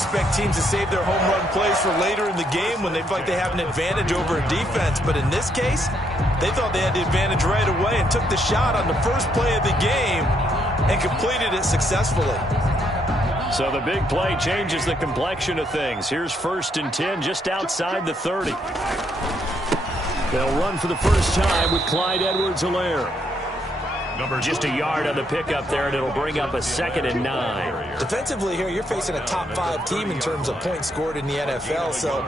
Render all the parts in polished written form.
expect teams to save their home run plays for later in the game when they feel like they have an advantage over a defense. But in this case, they thought they had the advantage right away and took the shot on the first play of the game and completed it successfully. So the big play changes the complexion of things. Here's 1st and 10 just outside the 30. They'll run for the first time with Clyde Edwards-Helaire. Just a yard on the pickup there, and it'll bring up a 2nd and 9. Defensively here, you're facing a top-5 team in terms of points scored in the NFL. So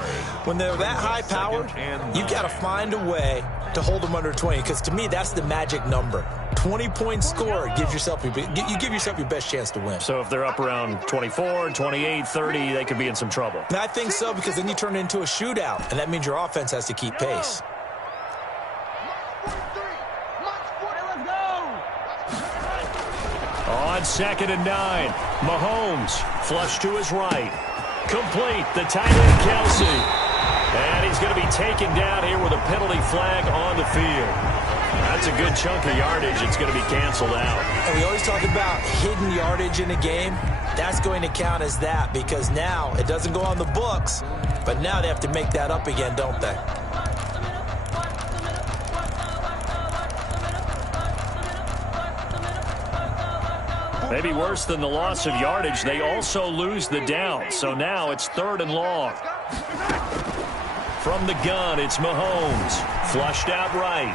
when they're that high-powered, you got to find a way to hold them under 20. Because to me, that's the magic number. 20 points scored, you give yourself your best chance to win. So if they're up around 24, 28, 30, they could be in some trouble. And I think so, because then you turn it into a shootout, and that means your offense has to keep pace. On 2nd and 9, Mahomes flush to his right. Complete, the tight end Kelce. And he's going to be taken down here with a penalty flag on the field. That's a good chunk of yardage. It's going to be canceled out. And we always talk about hidden yardage in a game. That's going to count as that, because now it doesn't go on the books, but now they have to make that up again, don't they? Maybe worse than the loss of yardage, they also lose the down. So now it's 3rd and long. From the gun, it's Mahomes. Flushed out right.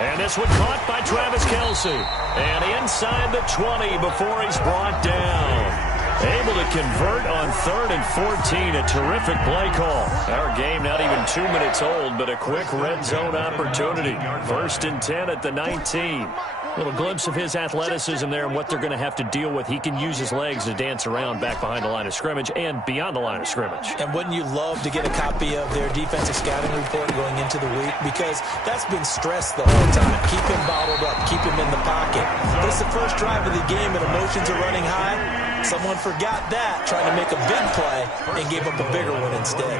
And this one caught by Travis Kelce. And inside the 20 before he's brought down. Able to convert on 3rd and 14. A terrific play call. Our game not even 2 minutes old, but a quick red zone opportunity. 1st and 10 at the 19. A little glimpse of his athleticism there and what they're going to have to deal with. He can use his legs to dance around back behind the line of scrimmage and beyond the line of scrimmage. And wouldn't you love to get a copy of their defensive scouting report going into the week? Because that's been stressed the whole time. Keep him bottled up. Keep him in the pocket. This is the first drive of the game and emotions are running high. Someone forgot that, trying to make a big play, and gave up a bigger one instead.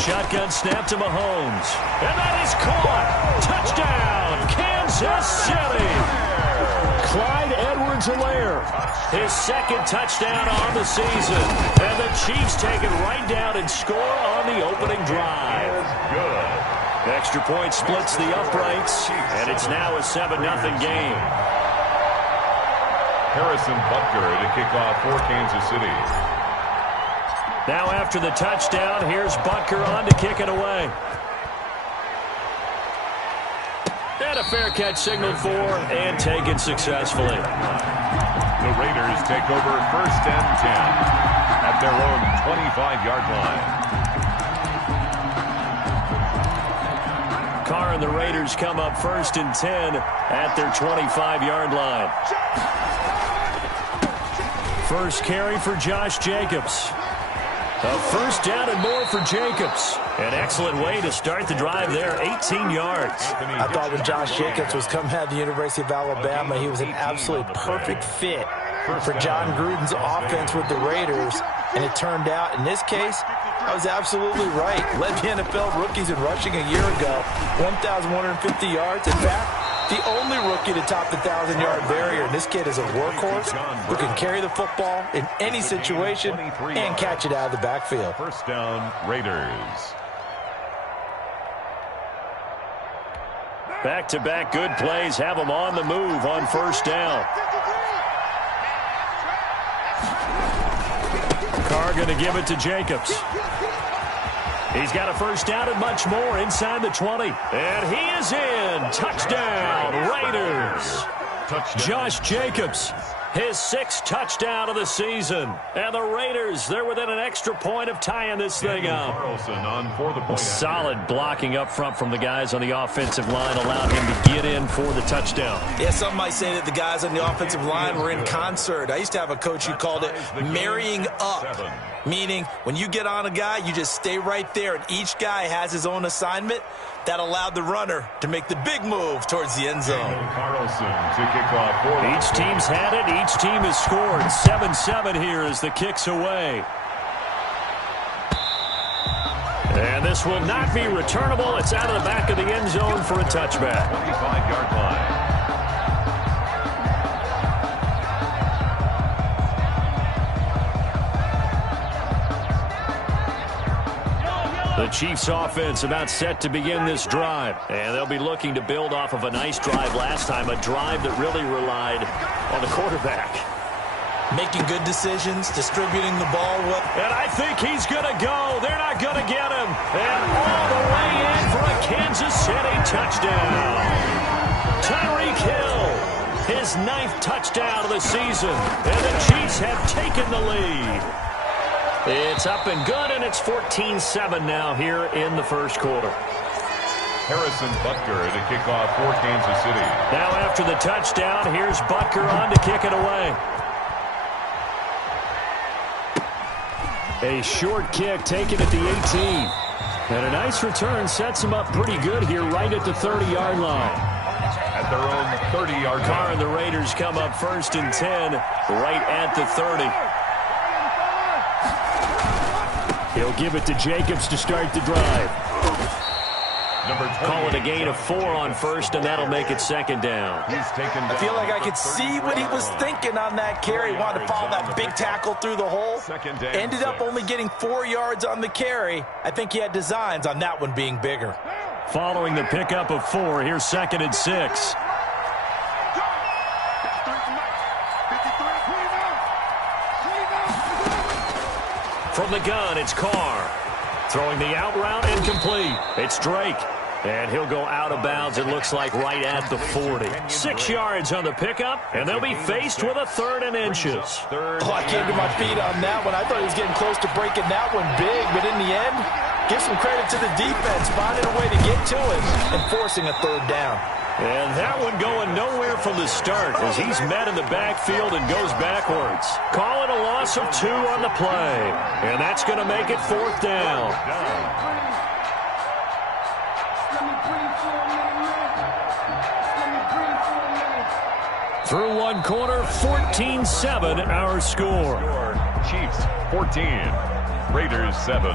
Shotgun snap to Mahomes. And that is caught. Touchdown, Kansas City. Clyde Edwards-Helaire, his 2nd touchdown on the season. And the Chiefs take it right down and score on the opening drive. Good. Extra point splits the uprights, and it's now a 7-0 game. Harrison Butker to kick off for Kansas City. Now after the touchdown, here's Butker on to kick it away. And a fair catch signaled for and taken successfully. The Raiders take over 1st and 10 at their own 25-yard line. Carr and the Raiders come up 1st and 10 at their 25-yard line. First carry for Josh Jacobs. A 1st down and more for Jacobs. An excellent way to start the drive there, 18 yards. I thought when Josh Jacobs was coming out of the University of Alabama, he was an absolutely perfect fit for John Gruden's offense with the Raiders. And it turned out, in this case, I was absolutely right. Led the NFL rookies in rushing a year ago, 1,150 yards. In fact, the only rookie to top the 1,000-yard barrier. And this kid is a workhorse who can carry the football in any situation and catch it out of the backfield. 1st down, Raiders. Back-to-back good plays have them on the move on 1st down. Carr going to give it to Jacobs. He's got a 1st down and much more inside the 20. And he is in. Touchdown, Raiders. Josh Jacobs, his 6th touchdown of the season. And the Raiders, they're within an extra point of tying this thing up. Solid blocking up front from the guys on the offensive line allowed him to get in for the touchdown. Yeah, some might say that the guys on the offensive line were in concert. I used to have a coach who called it marrying up. Meaning, when you get on a guy, you just stay right there, and each guy has his own assignment. That allowed the runner to make the big move towards the end zone. Each team's had it. Each team has scored. 7-7 here as the kick's away. And this will not be returnable. It's out of the back of the end zone for a touchback. 25-yard line. The Chiefs offense about set to begin this drive. And they'll be looking to build off of a nice drive last time, a drive that really relied on the quarterback. Making good decisions, distributing the ball well. And I think he's going to go. They're not going to get him. And all the way in for a Kansas City touchdown. Tyreek Hill, his 9th touchdown of the season. And the Chiefs have taken the lead. It's up and good, and it's 14-7 now here in the first quarter. Harrison Butker to kick off for Kansas City. Now after the touchdown, here's Butker on to kick it away. A short kick taken at the 18. And a nice return sets him up pretty good here right at the 30-yard line. At their own 30-yard line. Carr and the Raiders come up 1st and 10 right at the 30. He'll give it to Jacobs to start the drive. Call it a gain of 4 on 1st, and that'll make it 2nd down. I feel like I could see what he was thinking on that carry. He wanted to follow that big tackle through the hole. Ended up only getting 4 yards on the carry. I think he had designs on that one being bigger. Following the pickup of 4, here's 2nd and 6. From the gun, it's Carr. Throwing the out route incomplete. It's Drake. And he'll go out of bounds, it looks like, right at the 40. 6 yards on the pickup, and they'll be faced with a 3rd and inches. Oh, I came to my feet on that one. I thought he was getting close to breaking that one big, but in the end, give some credit to the defense, finding a way to get to it and forcing a 3rd down. And that one going nowhere from the start as he's met in the backfield and goes backwards. Call it a loss of 2 on the play. And that's going to make it 4th down. Through one quarter, 14-7 our score. Chiefs 14, Raiders 7.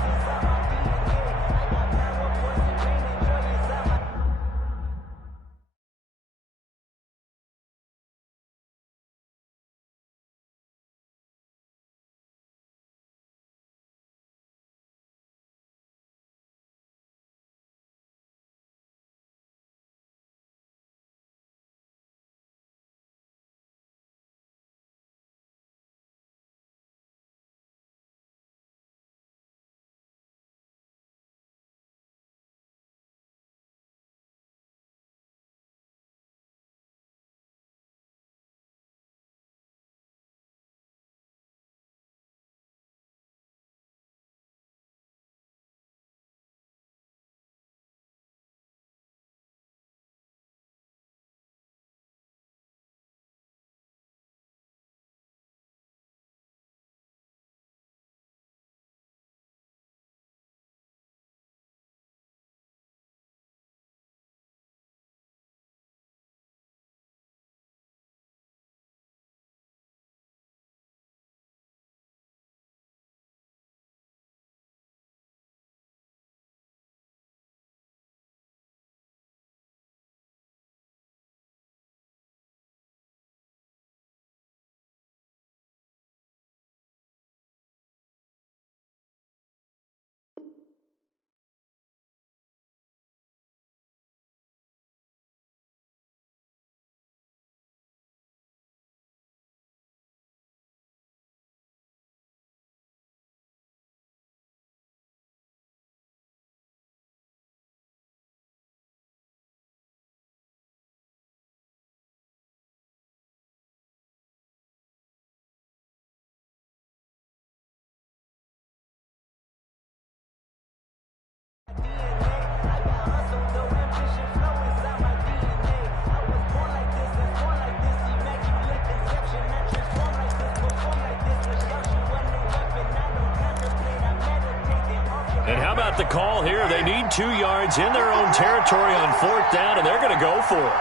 And how about the call here? They need 2 yards in their own territory on 4th down, and they're going to go for it.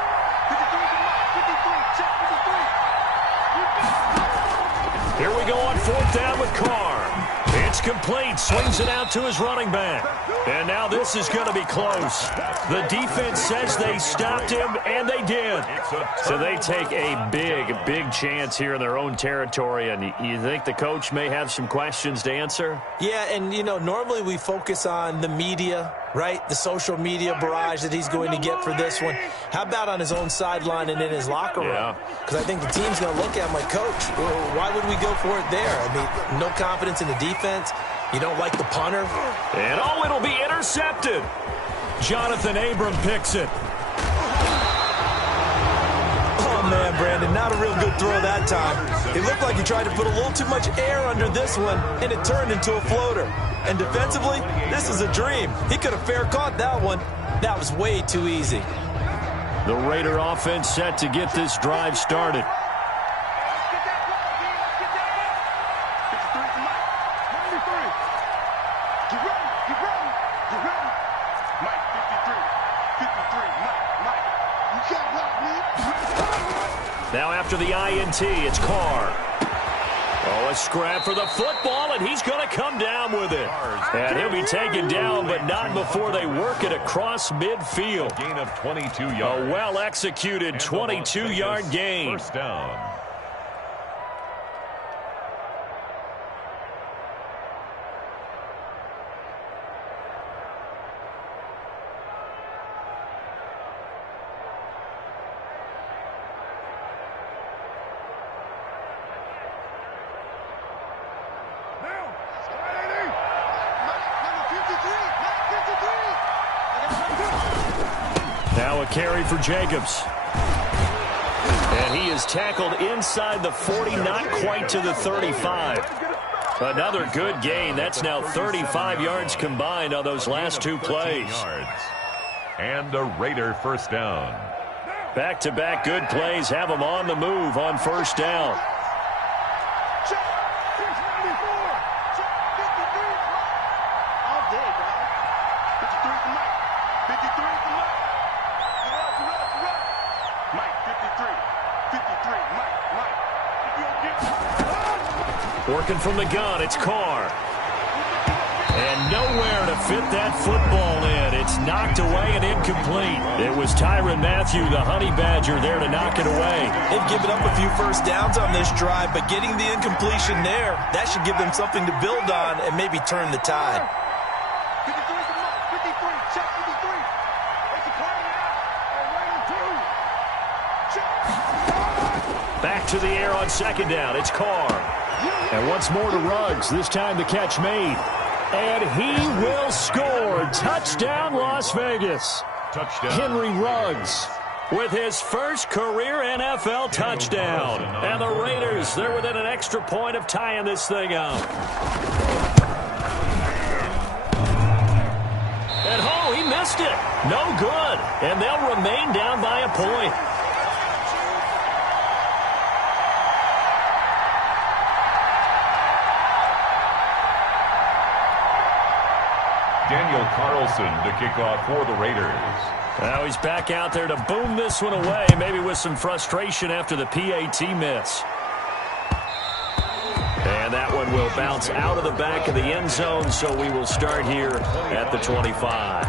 Here we go on 4th down with Carr. It's complete. Swings it out to his running back. And now this is going to be close. The defense says they stopped him, and they did. So they take a big chance here in their own territory. And you think the coach may have some questions to answer? Yeah, and, you know, normally we focus on the media, right? The social media barrage that he's going to get for this one. How about on his own sideline and in his locker room? Because I think the team's going to look at him like, Coach, why would we go for it there? I mean, no confidence in the defense. You don't like the punter. And, it'll be intercepted. Jonathan Abram picks it. Oh, man, Brandon, not a real good throw that time. It looked like he tried to put a little too much air under this one, and it turned into a floater. And defensively, this is a dream. He could have fair caught that one. That was way too easy. The Raider offense set to get this drive started. Now after the INT, it's Carr. Oh, a scrap for the football, and he's going to come down with it. And he'll be taken down, but not before they work it across midfield. Gain of 22 yards. A well-executed 22-yard gain. First down. Now a carry for Jacobs. And he is tackled inside the 40, not quite to the 35. Another good gain. That's now 35 yards combined on those last two plays. And a Raider first down. Back-to-back good plays have them on the move on first down. Working from the gun, it's Carr. And nowhere to fit that football in. It's knocked away and incomplete. It was Tyrann Mathieu, the Honey Badger, there to knock it away. They've given up a few first downs on this drive, but getting the incompletion there, that should give them something to build on and maybe turn the tide. Back to the air on second down. It's Carr. And once more to Ruggs. This time the catch made. And he will score. Touchdown, Las Vegas. Touchdown. Henry Ruggs with his first career NFL touchdown. And the Raiders, they're within an extra point of tying this thing up. And he missed it. No good. And they'll remain down by a point. Daniel Carlson to kick off for the Raiders. Now he's back out there to boom this one away, maybe with some frustration after the PAT miss. And that one will bounce out of the back of the end zone, so we will start here at the 25.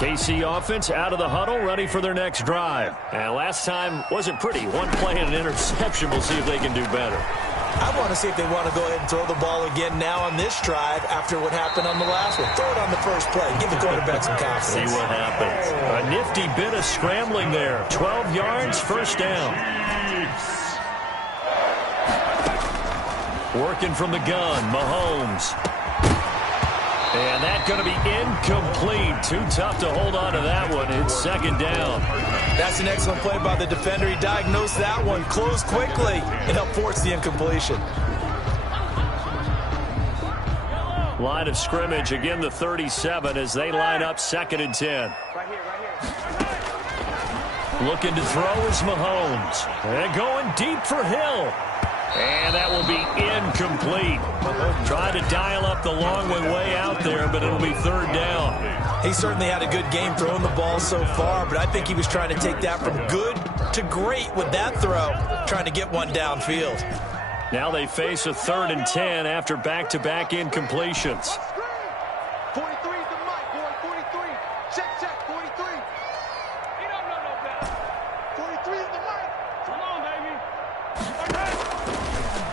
KC offense out of the huddle, ready for their next drive. And last time wasn't pretty. One play and an interception. We'll see if they can do better. I want to see if they want to go ahead and throw the ball again now on this drive after what happened on the last one. Throw it on the first play. Give the quarterback some confidence. See what happens. A nifty bit of scrambling there. 12 yards, first down. Working from the gun, Mahomes. And that's going to be incomplete. Too tough to hold on to that one. It's second down. That's an excellent play by the defender. He diagnosed that one, closed quickly, and helped force the incompletion. Line of scrimmage, again the 37 as they line up second and 10. Looking to throw is Mahomes. And going deep for Hill. And that will be incomplete. Trying to dial up the long way out there, but it'll be third down. He certainly had a good game throwing the ball so far, but I think he was trying to take that from good to great with that throw, trying to get one downfield. Now they face a 3rd and 10 after back-to-back incompletions. 43 is the mic, boy. 43. Check, 43. He don't know no better. 43 is the mic. Come on, baby.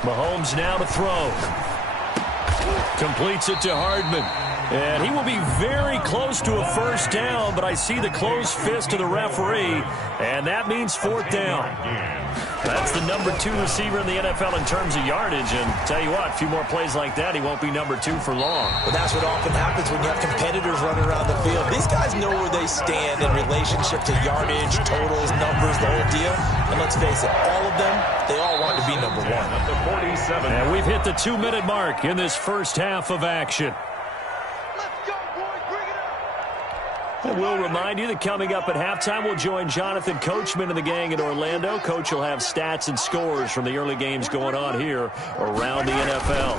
Mahomes now to throw. Completes it to Hardman. And he will be very close to a first down, but I see the closed fist of the referee, and that means 4th down. That's the number 2 receiver in the NFL in terms of yardage, and tell you what, a few more plays like that, he won't be number 2 for long. Well, that's what often happens when you have competitors running around the field. These guys know where they stand in relationship to yardage, totals, numbers, the whole deal. And let's face it, all of them, they all want to be number 1. Number 47. And we've hit the 2-minute mark in this first half of action. And we'll remind you that coming up at halftime, we'll join Jonathan Coachman and the gang in Orlando. Coach will have stats and scores from the early games going on here around the NFL.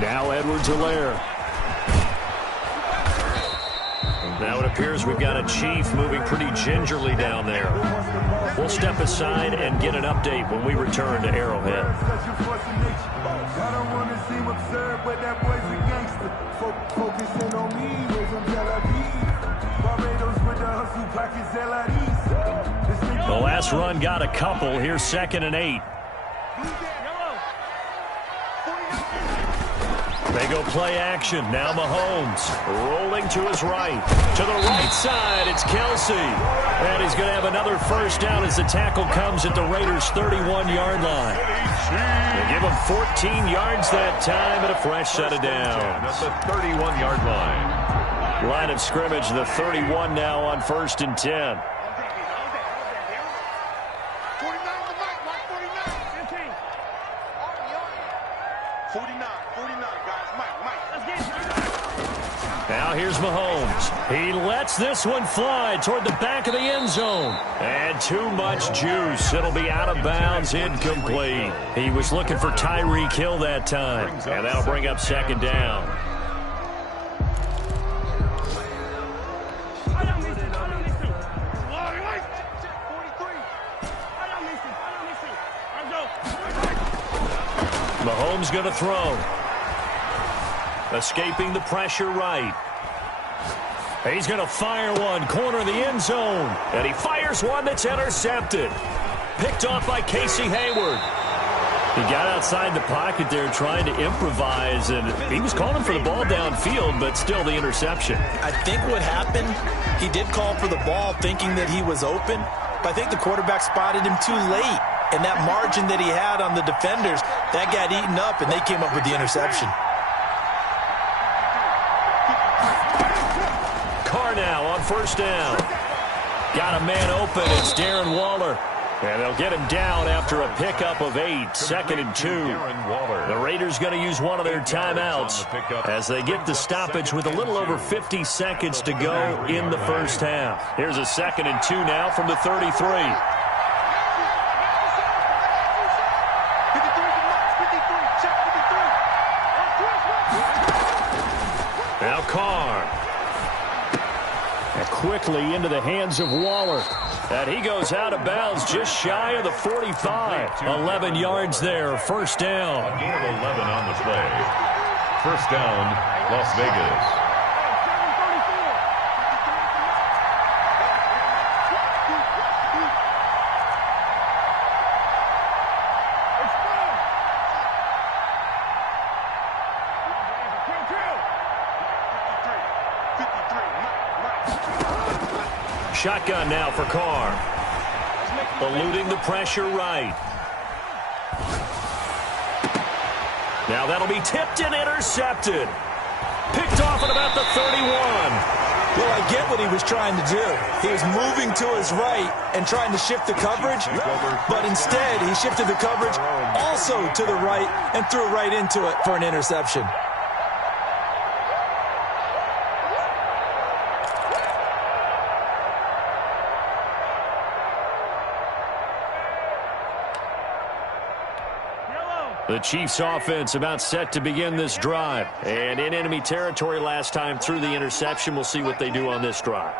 Now Edwards-Helaire. Now it appears we've got a Chief moving pretty gingerly down there. We'll step aside and get an update when we return to Arrowhead. The last run got a couple. Here's 2nd and 8. They go play action. Now Mahomes rolling to his right. To the right side, it's Kelsey. And he's going to have another first down as the tackle comes at the Raiders' 31-yard line. They give him 14 yards that time and a fresh set of downs. At the 31-yard line. Line of scrimmage, the 31 now on 1st and 10. Now here's Mahomes. He lets this one fly toward the back of the end zone. And too much juice. It'll be out of bounds, incomplete. He was looking for Tyreek Hill that time. And that'll bring up 2nd down. Mahomes going to throw. Escaping the pressure right. He's going to fire one, corner of the end zone. And he fires one that's intercepted. Picked off by Casey Hayward. He got outside the pocket there trying to improvise, and he was calling for the ball downfield, but still the interception. I think what happened, he did call for the ball thinking that he was open, but I think the quarterback spotted him too late. And that margin that he had on the defenders, that got eaten up, and they came up with the interception. Carr now on 1st down. Got a man open. It's Darren Waller. And they'll get him down after a pickup of 8. 2nd and 2. The Raiders going to use one of their timeouts as they get the stoppage with a little over 50 seconds to go in the first half. Here's a 2nd and 2 now from the 33. Now Carr. And quickly into the hands of Waller. And he goes out of bounds just shy of the 45. 11 yards there. First down. A gain of 11 on the play. First down, Las Vegas. Shotgun now for Carr. Eluding the pressure right. Now that'll be tipped and intercepted. Picked off at about the 31. Well, I get what he was trying to do. He was moving to his right and trying to shift the coverage, but instead he shifted the coverage also to the right and threw right into it for an interception. The Chiefs offense about set to begin this drive. And in enemy territory last time through the interception. We'll see what they do on this drive.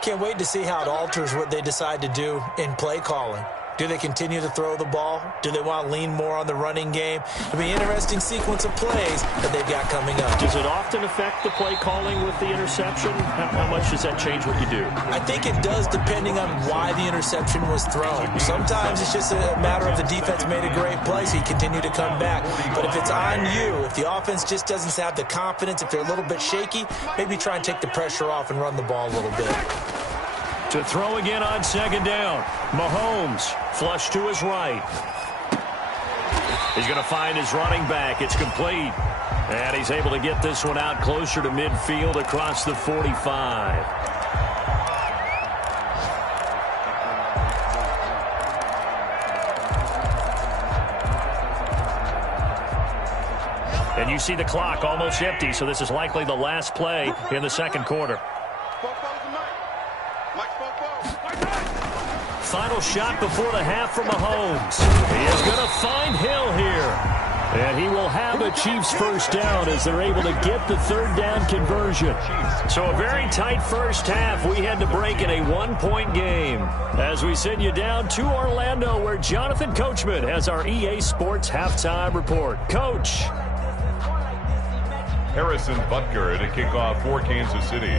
Can't wait to see how it alters what they decide to do in play calling. Do they continue to throw the ball? Do they want to lean more on the running game? It'll be an interesting sequence of plays that they've got coming up. Does it often affect the play calling with the interception? How much does that change what you do? I think it does, depending on why the interception was thrown. Sometimes it's just a matter of the defense made a great play, so you continue to come back. But if it's on you, if the offense just doesn't have the confidence, if they're a little bit shaky, maybe try and take the pressure off and run the ball a little bit. To throw again on second down. Mahomes flush to his right. He's going to find his running back. It's complete. And he's able to get this one out closer to midfield across the 45. And you see the clock almost empty, so this is likely the last play in the second quarter. Final shot before the half from Mahomes. He is going to find Hill here. And he will have a Chiefs first down as they're able to get the third down conversion. So a very tight first half. We had to break in a one-point game. As we send you down to Orlando, where Jonathan Coachman has our EA Sports halftime report. Coach. Harrison Butker to kick off for Kansas City.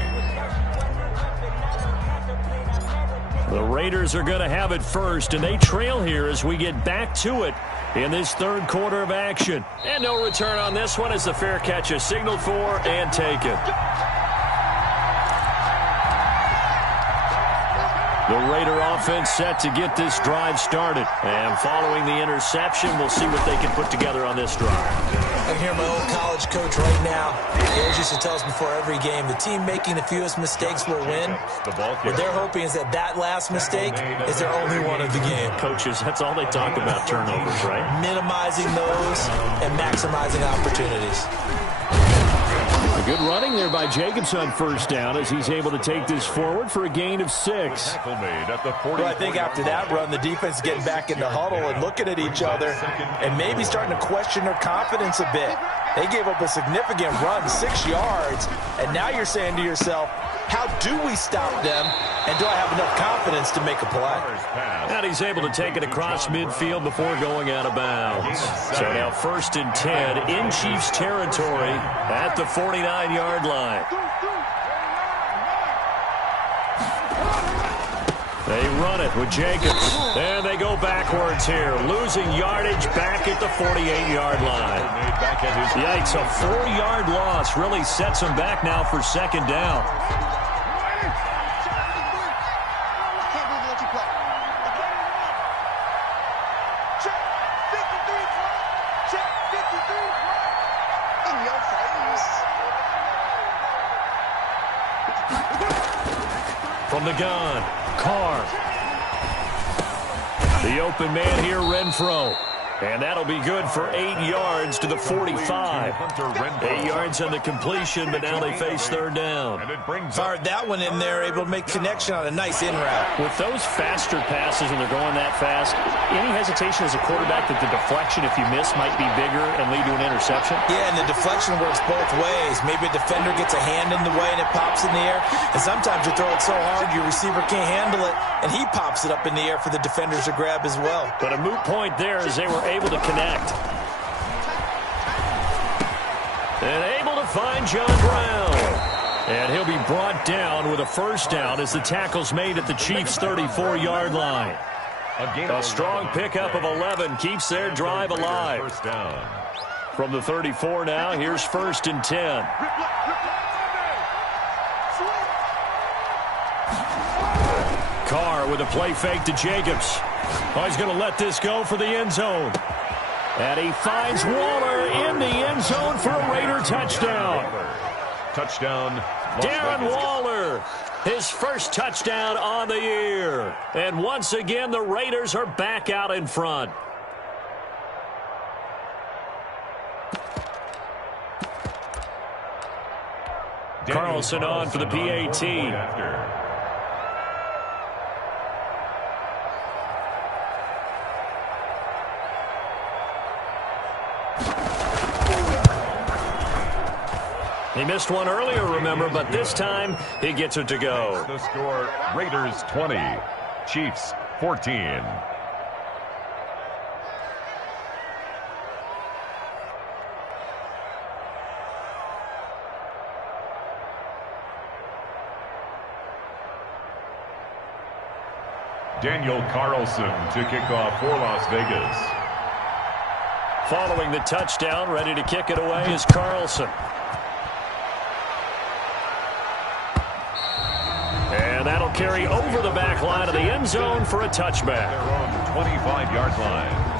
The Raiders are going to have it first, and they trail here as we get back to it in this third quarter of action. And no return on this one as the fair catch is signaled for and taken. The Raider offense set to get this drive started. And following the interception, we'll see what they can put together on this drive. I can hear my old college coach right now. He always used to tell us before every game, the team making the fewest mistakes will win. What they're hoping is that that last mistake is their only one of the game. Coaches, that's all they talk about, turnovers, right? Minimizing those and maximizing opportunities. A good running there by Jacobs on first down as he's able to take this forward for a gain of 6. Well, I think after that run, the defense is getting back in the huddle and looking at each other and maybe starting to question their confidence a bit. They gave up a significant run, 6 yards, and now you're saying to yourself, how do we stop them, and do I have enough confidence to make a play? And he's able to take it across midfield before going out of bounds. So now 1st and 10 in Chiefs territory at the 49-yard line. They run it with Jacobs. And they go backwards here, losing yardage back at the 48-yard line. Yikes, a 4-yard loss really sets them back now for second down. From the gun, Carr. The open man here, Renfro. And that'll be good for 8 yards to the 45. 8 yards on the completion, but now they face third down. Fired that one in there, able to make connection on a nice in route. With those faster passes and they're going that fast, any hesitation as a quarterback that the deflection, if you miss, might be bigger and lead to an interception? Yeah, and the deflection works both ways. Maybe a defender gets a hand in the way and it pops in the air. And sometimes you throw it so hard your receiver can't handle it, and he pops it up in the air for the defenders to grab as well. But a moot point there as they were able to connect. And able to find John Brown. And he'll be brought down with a first down as the tackle's made at the Chiefs' 34-yard line. A strong pickup of 11 keeps their drive alive. First down. From the 34 now, here's 1st and 10. Carr with a play fake to Jacobs. Oh, he's going to let this go for the end zone. And he finds Waller in the end zone for a Raider touchdown. Touchdown. Darren Waller, his first touchdown on the year. And once again, the Raiders are back out in front. Carlson on for the PAT. He missed one earlier, remember, but this time he gets it to go. The score, Raiders 20, Chiefs 14. Daniel Carlson to kick off for Las Vegas. Following the touchdown, ready to kick it away is Carlson. And that'll carry over the back line of the end zone for a touchback. Their own 25-yard line.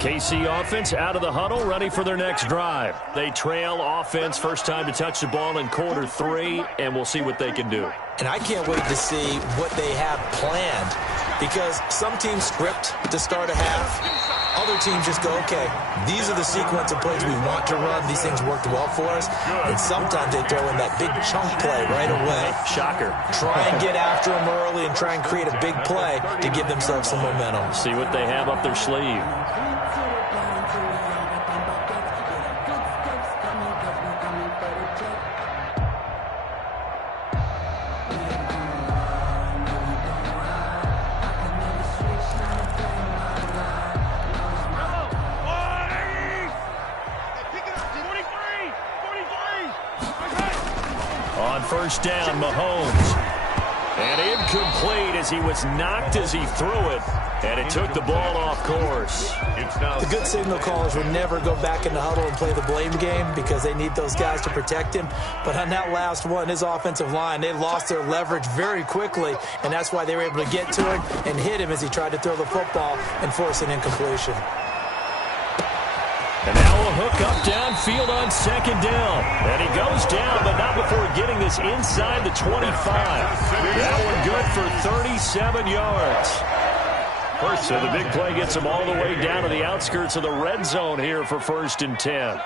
KC offense out of the huddle, ready for their next drive. They trail offense, first time to touch the ball in quarter 3, and we'll see what they can do. And I can't wait to see what they have planned, because some teams script to start a half. Other teams just go, okay, these are the sequence of plays we want to run. These things worked well for us. And sometimes they throw in that big chunk play right away. Shocker. Try and get after them early and try and create a big play to give themselves some momentum. See what they have up their sleeve. First down, Mahomes. And incomplete as he was knocked as he threw it. And it took the ball off course. The good signal callers would never go back in the huddle and play the blame game because they need those guys to protect him. But on that last one, his offensive line, they lost their leverage very quickly, and that's why they were able to get to him and hit him as he tried to throw the football and force an incompletion. And now a hook up downfield on second down. And he goes down, but not before getting this inside the 25. That one good for 37 yards. So the big play gets him all the way down to the outskirts of the red zone here for 1st and 10.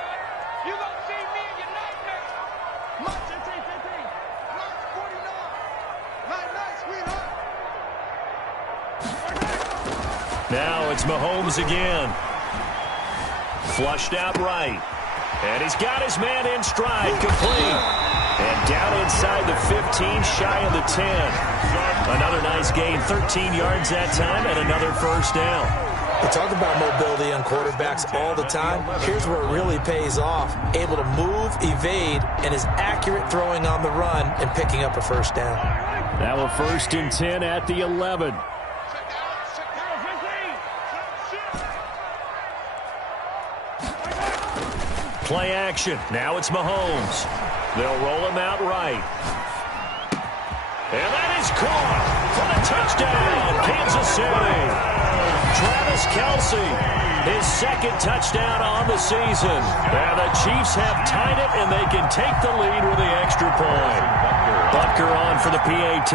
Now it's Mahomes again. Flushed out right. And he's got his man in stride, complete. And down inside the 15, shy of the 10. Another nice gain, 13 yards that time, and another first down. We talk about mobility on quarterbacks all the time. Here's where it really pays off. Able to move, evade, and is accurate throwing on the run and picking up a first down. Now a 1st and 10 at the 11. Play action. Now it's Mahomes. They'll roll him out right. And that is caught for the touchdown, Kansas City. Travis Kelce, his 2nd touchdown on the season. And the Chiefs have tied it, and they can take the lead with the extra point. Butker on for the PAT.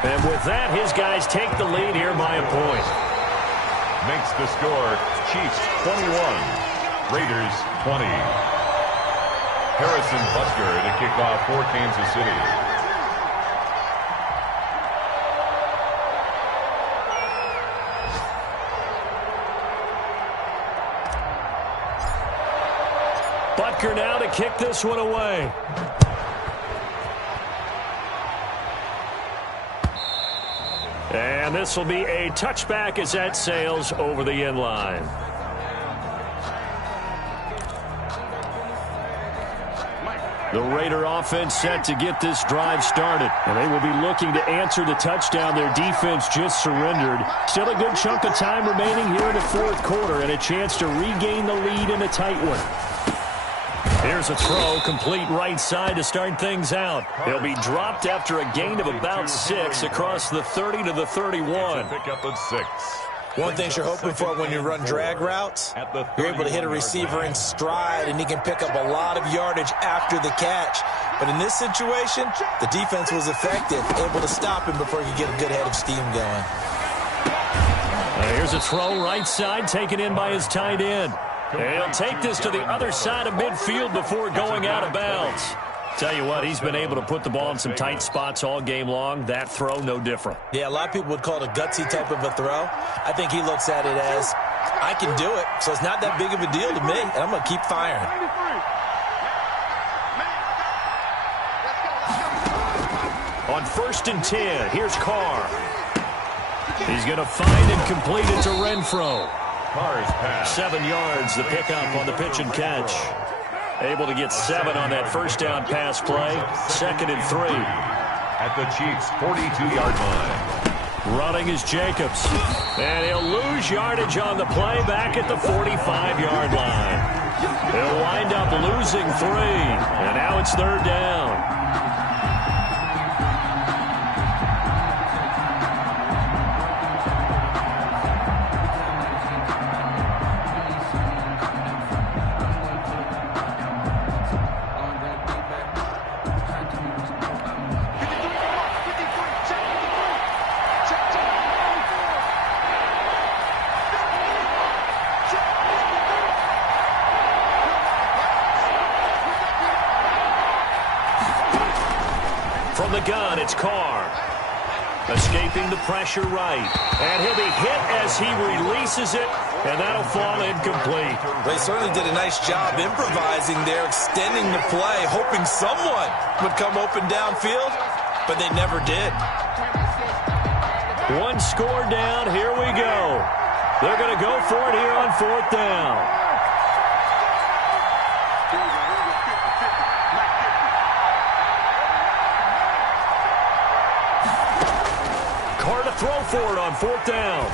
And with that, his guys take the lead here by a point. Makes the score Chiefs 21, Raiders 20. Harrison Butker to kick off for Kansas City. Butker now to kick this one away. And this will be a touchback as that sails over the end line. The Raider offense set to get this drive started. And they will be looking to answer the touchdown their defense just surrendered. Still a good chunk of time remaining here in the 4th quarter and a chance to regain the lead in a tight one. Here's a throw, complete right side to start things out. He'll be dropped after a gain of about 6 across the 30 to the 31. Pick up of 6. One thing you're hoping for when you run drag routes, you're able to hit a receiver in stride, and he can pick up a lot of yardage after the catch. But in this situation, the defense was effective, able to stop him before he could get a good head of steam going. Here's a throw right side, taken in by his tight end. And he'll take this to the other side of midfield before going out of bounds. Tell you what, he's been able to put the ball in some tight spots all game long. That throw, no different. Yeah, a lot of people would call it a gutsy type of a throw. I think he looks at it as, I can do it, so it's not that big of a deal to me, and I'm going to keep firing. On 1st and 10, here's Carr. He's going to find and complete it to Renfro. Carr's pass. 7 yards, the pickup on the pitch and catch. Able to get 7 on that first down pass play. 2nd and 3. At the Chiefs' 42-yard line. Running is Jacobs. And he'll lose yardage on the play back at the 45-yard line. He'll wind up losing 3. And now it's 3rd down. From the gun, it's Carr. Escaping the pressure right. And he'll be hit as he releases it, and that'll fall incomplete. They certainly did a nice job improvising there, extending the play, hoping someone would come open downfield, but they never did. 1 score down, here we go. They're going to go for it here on 4th down. Carr to throw for it on 4th down.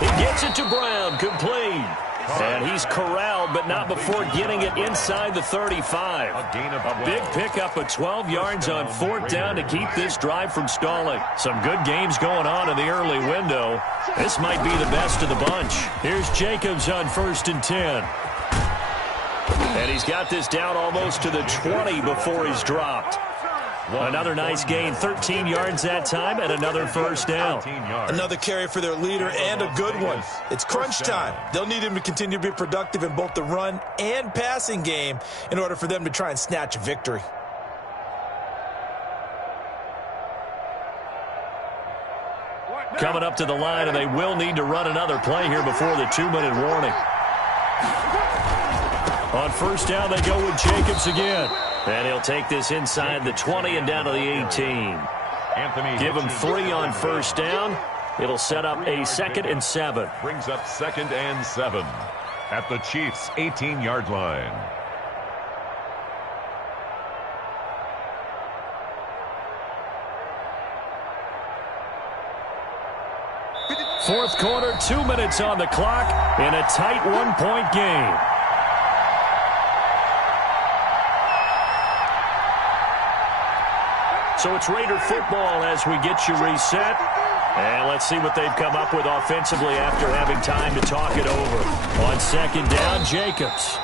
He gets it to Brown, complete. And he's corralled, but not before getting it inside the 35. A big pickup of 12 yards on 4th down to keep this drive from stalling. Some good games going on in the early window. This might be the best of the bunch. Here's Jacobs on 1st and 10. And he's got this down almost to the 20 before he's dropped. Another nice gain, 13 yards that time, and another first down. Another carry for their leader, and a good one. It's crunch time. They'll need him to continue to be productive in both the run and passing game in order for them to try and snatch a victory. Coming up to the line, and they will need to run another play here before the 2-minute warning. On 1st down, they go with Jacobs again. And he'll take this inside the 20 and down to the 18. Give him 3 on 1st down. It'll set up a 2nd and 7. Brings up 2nd and 7 at the Chiefs' 18-yard line. Fourth quarter, 2 minutes on the clock in a tight 1-point game. So it's Raider football as we get you reset. And let's see what they've come up with offensively after having time to talk it over. On 2nd down, Jacobs.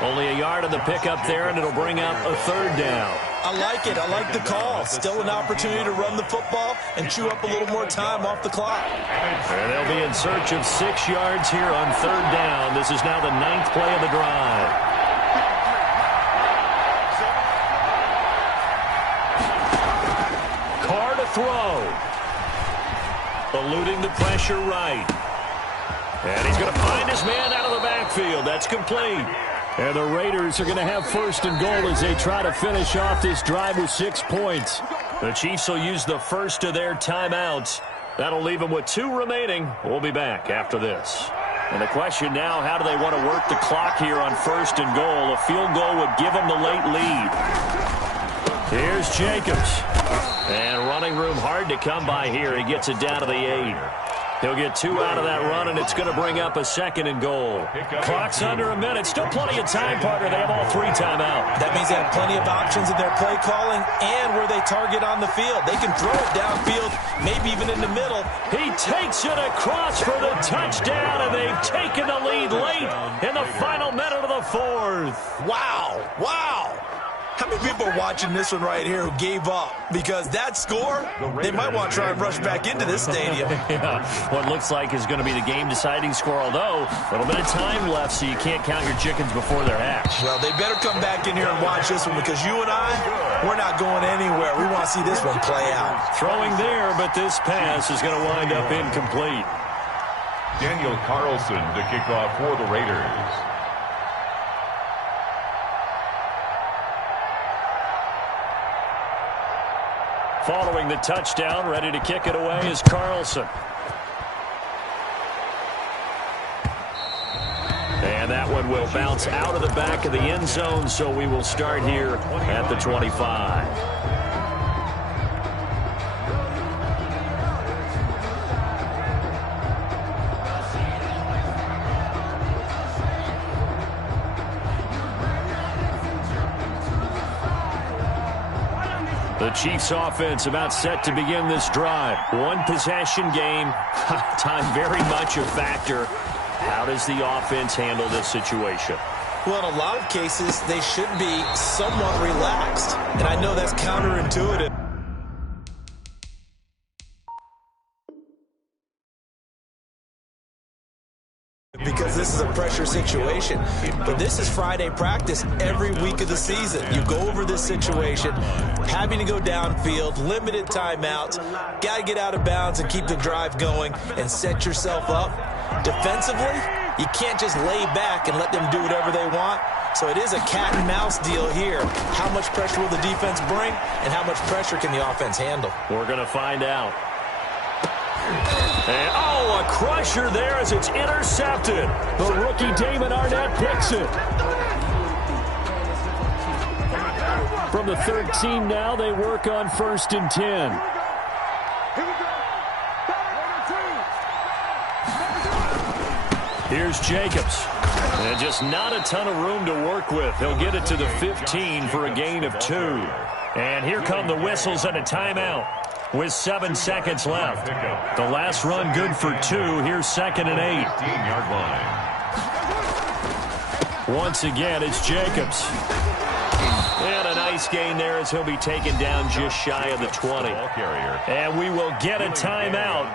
Only a yard on the pickup there, and it'll bring up a 3rd down. I like it. I like the call. Still an opportunity to run the football and chew up a little more time off the clock. And they'll be in search of 6 yards here on 3rd down. This is now the 9th play of the drive. Throw. Eluding the pressure right. And he's going to find his man out of the backfield. That's complete. And the Raiders are going to have 1st and goal as they try to finish off this drive with 6 points. The Chiefs will use the first of their timeouts. That'll leave them with 2 remaining. We'll be back after this. And the question now, how do they want to work the clock here on 1st and goal? A field goal would give them the late lead. Here's Jacobs. And running room hard to come by here. He gets it down to the 8. He'll get 2 out of that run, and it's going to bring up a 2nd and goal. Clock's under a minute. Still plenty of time, partner. They have all 3 timeout. That means they have plenty of options in their play calling and where they target on the field. They can throw it downfield, maybe even in the middle. He takes it across for the touchdown, and they've taken the lead late in the final minute of the 4th. Wow. Wow. How many people are watching this one right here who gave up? Because that score, they might want to try and rush back into this stadium. Yeah, what looks like is going to be the game-deciding score, although a little bit of time left, so you can't count your chickens before they're hatched. Well, they better come back in here and watch this one, because you and I, we're not going anywhere. We want to see this one play out. Throwing there, but this pass is going to wind up incomplete. Daniel Carlson to kick off for the Raiders. Following the touchdown, ready to kick it away is Carlson. And that one will bounce out of the back of the end zone, so we will start here at the 25. The Chiefs offense about set to begin this drive. One possession game. Time very much a factor. How does the offense handle this situation? Well, in a lot of cases, they should be somewhat relaxed. And I know that's counterintuitive. Because this is a pressure situation. But this is Friday practice every week of the season. You go over this situation, having to go downfield, limited timeouts, got to get out of bounds and keep the drive going and set yourself up. Defensively, you can't just lay back and let them do whatever they want. So it is a cat and mouse deal here. How much pressure will the defense bring, and how much pressure can the offense handle? We're going to find out. And, oh, a crusher there as it's intercepted. The rookie Damon Arnett picks it. From the 13 now, they work on 1st and 10. Here's Jacobs. And just not a ton of room to work with. He'll get it to the 15 for a gain of 2. And here come the whistles and a timeout with 7 seconds left. The last run good for 2. Here's 2nd and 8. 15-yard line. Once again, it's Jacobs. And a nice gain there as he'll be taken down just shy of the 20. Ball carrier. And we will get a timeout.